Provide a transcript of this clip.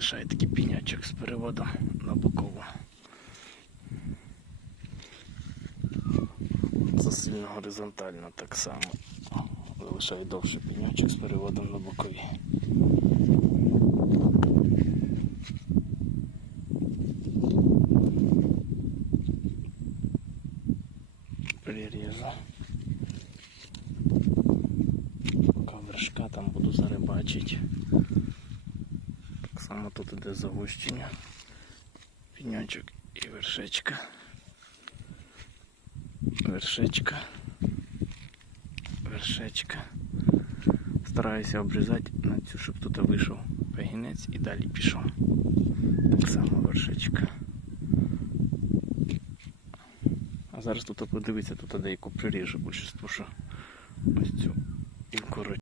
залишає такий пінячок з переводом на бокову. Це сильно горизонтально так само. Залишає довший пінячок з переводом на бокові. Прирізу. Поки вершка там буду зарибачити. Само тут іде загущення. Піньочок і вершечка. Вершечка. Вершечка. Стараюся обрізати на цю, щоб тут вийшов пагінець і далі пішов. Так само вершечка. А зараз тут подивіться, тут деяку приріжу більше, що